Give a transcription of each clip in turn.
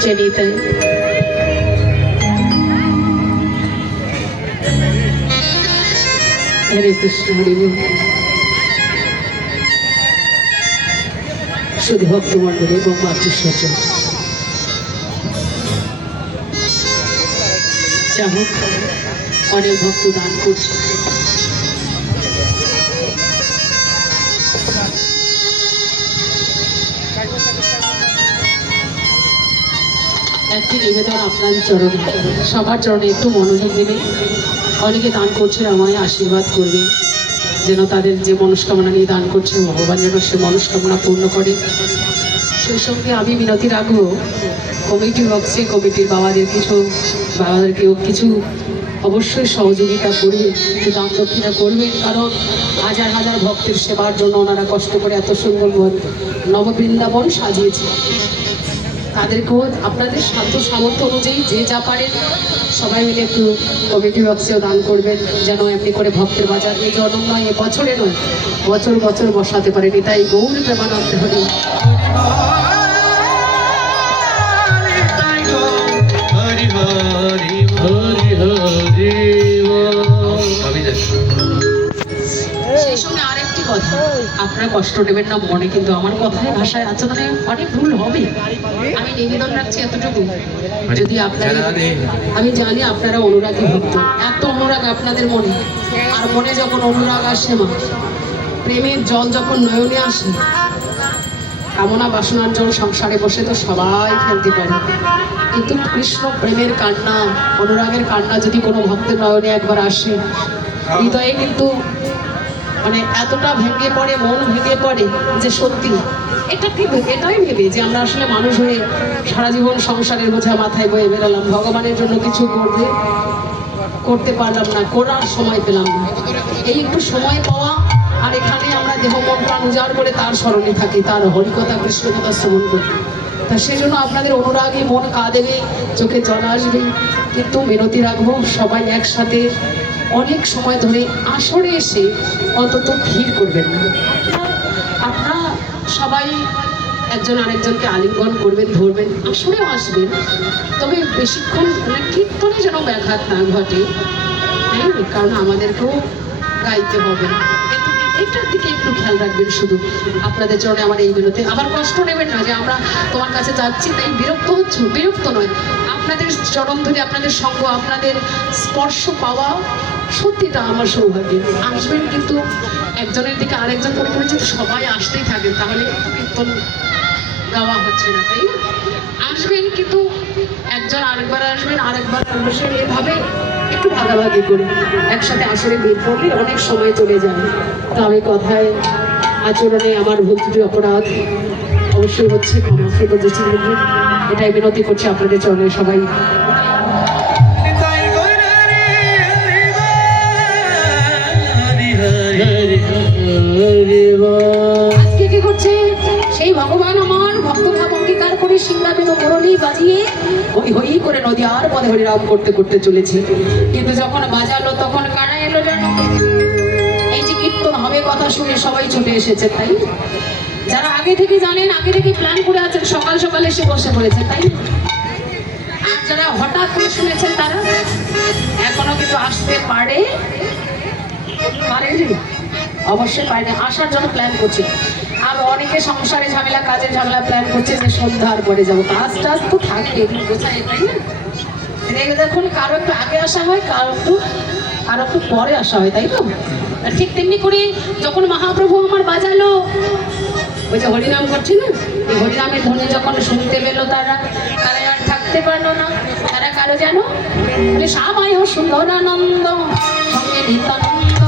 জনিতে হরে কৃষ্ণ হরি বল। শুধু ভক্তমণ্ডলী এবং মাতৃস্বজন যা হোক, অনেক ভক্ত দান করছে। একটি নিবেদন আপনাদের চরণে, সবার চরণে একটু মনোযোগ দিলে। অনেকে দান করছে, আমায় আশীর্বাদ করবে যেন তাদের যে মনস্কামনা নিয়ে দান করছে ভগবান যেন সে মনস্কামনা পূর্ণ করে। সেই সঙ্গে আমি মিনতি রাখবো কমিটি বক্সে কমিটির বাবাদেরকেও কিছু অবশ্যই সহযোগিতা করবে, একটু দান দক্ষিণা করবে, কারণ হাজার হাজার ভক্তের সেবার জন্য ওনারা কষ্ট করে এত সুন্দর নববৃন্দাবন সাজিয়েছে। তাদেরকেও আপনাদের সাধ্য সামর্থ্য অনুযায়ী যে যা পারেন সবাই মিলে একটু কমিটি বক্সেও দান করবেন, যেন এমনি করে ভক্তের বাজার এই জন্ম নয়, এ বছরে নয়, বছর বছর বসাতে পারেনি। তাই গৌর প্রেমানন্দে হরি। সেই সঙ্গে আরেকটি কথা, আপনারা কষ্ট নেবেন না মনে, কিন্তু আমার কথায় ভাষায় আচরণে অনেক ভুল হবে। আমি নিবেদন রাখছি এতটুকু, যদি আপনারা, আমি জানি আপনারা অনুরাগী ভক্ত, এত অনুরাগ আপনাদের মনে, আর মনে যখন অনুরাগ আসে মা, প্রেমের জল যখন নয়নে আসে, কামনা বাসনার জল সংসারে বসে তো সবাই ফেলতে পারে, কিন্তু কৃষ্ণ প্রেমের কান্না, অনুরাগের কান্না যদি কোনো ভক্তের নয়নে একবার আসে, হৃদয়ে কিন্তু মানে এতটা ভেঙে পড়ে, মন ভেঙে পড়ে যে সত্যি এটাই ভেবে যে আমরা আসলে মানুষ হয়ে সারা জীবন সংসারের বোঝা মাথায় বয়ে বেরোলাম, ভগবানের জন্য কিছু করতে পারলাম না, করার সময় পেলাম না। এই একটু সময় পাওয়া, আর এখানে আমরা দেহ মন প্রাণ উজাড় করে তার স্মরণে থাকি, তার হরিকথা কৃষ্ণকথা শ্রবণ করি। তা সেই জন্য আপনাদের অনুরাগে মন কাঁদেবে, চোখে জল আসবে, কিন্তু বিরতি রাখবো সবাই একসাথে অনেক সময় ধরে আসরে এসে অন্তত ভিড় করবেন না। আপনারা সবাই একজন আরেকজনকে আলিঙ্গন করবেন, ধরবেন, আসরেও আসবেন, তবে বেশিক্ষণ কীর্তনে যেন ব্যাঘাত না ঘটে, হ্যাঁ, কারণ আমাদেরকেও গাইতে হবে। এটার দিকে একটু খেয়াল রাখবেন শুধু। আপনাদের চরণে আমার এই বিরতি, আবার কষ্ট নেবেন না যে আমরা তোমার কাছে যাচ্ছি তাই বিরক্ত হচ্ছ, বিরক্ত নয়। আপনাদের চরণ ধরে, আপনাদের সঙ্গ, আপনাদের স্পর্শ পাওয়া সত্যিটা আমার সৌভাগ্য। আসবেন, কিন্তু একজনের দিকে আরেকজন করে করে যদি সবাই আসতেই থাকেন তাহলে কীর্তন গাওয়া হচ্ছে না, তাই না? আসবেন, কিন্তু একজন আরেকবার আসবেন, আরেকবার আসবেন, এভাবে একটু ভাগাভাগি করি। একসাথে আসলে ভিড় করলে অনেক সময় চলে যায়। তো আমি কথায় আচরণে আমার ভুল ত্রুটি অপরাধ অবশ্যই হচ্ছে, ক্ষমা দৃষ্টি রাখবেন, এটাই বিনতি করছি আপনাদের চরণে সবাই। আজকে কি করছে সেই ভগবান আমার ভক্তভাব অঙ্গীকার করে সিংহাবিন মুরলী বাজিয়ে হই হই করে নদী আর পদে হরিনাম করতে করতে চলেছে। কিন্তু যখন বাজালো তখন কারা এলো জানো? এই যে কীর্তন হবে কথা শুনে সবাই চলে এসেছে, তাই যারা আগে থেকে জানেন, আগে থেকে প্ল্যান করে আছেন, সকাল সকাল এসে বসে পড়েছে, তাই আর যারা হঠাৎ করে শুনেছেন তারা এখনো কিন্তু আসতে পারেনি, অবশ্যই পারেনি, আসার জন্য প্ল্যান করছে। আর অনেকে সংসারে ঝামেলা, কাজের ঝামেলা প্ল্যান করছে যে সন্ধ্যার পরে যাবো, কাজ টাজ তো থাকে, এগুলো বোঝায়, তাই না? দেখুন, কারো একটু আগে আসা হয়, কারো একটু পরে আসা হয়, তাই তো? ঠিক তেমনি করে যখন মহাপ্রভু আমার বাজালো, ওই যে হরিনাম করছে না, এই হরিনামের ধ্বনি যখন শুনতে পেলো তারা আর থাকতে পারলো না। তারা কারো যেন বলে সামায় সুন্দর আনন্দ সঙ্গে নিত্যানন্দ,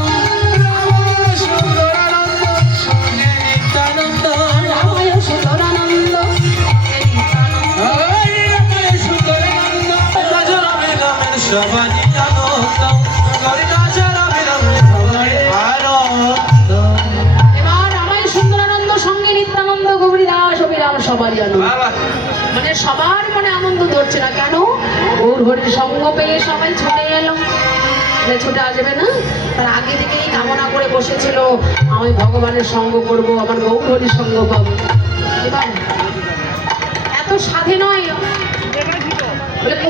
সবারই আনন্দ, মানে সবার মনে আনন্দ ধরছে না কেন? গৌর হরির সঙ্গ পেয়ে সবাই ছুটে এলো, ছুটে আসবে না? তার আগে থেকেই কামনা করে বসেছিল আমি ভগবানের সঙ্গ করব, আমার গৌর হরির সঙ্গ পাবো। এবার এত সাধে নয়, বলে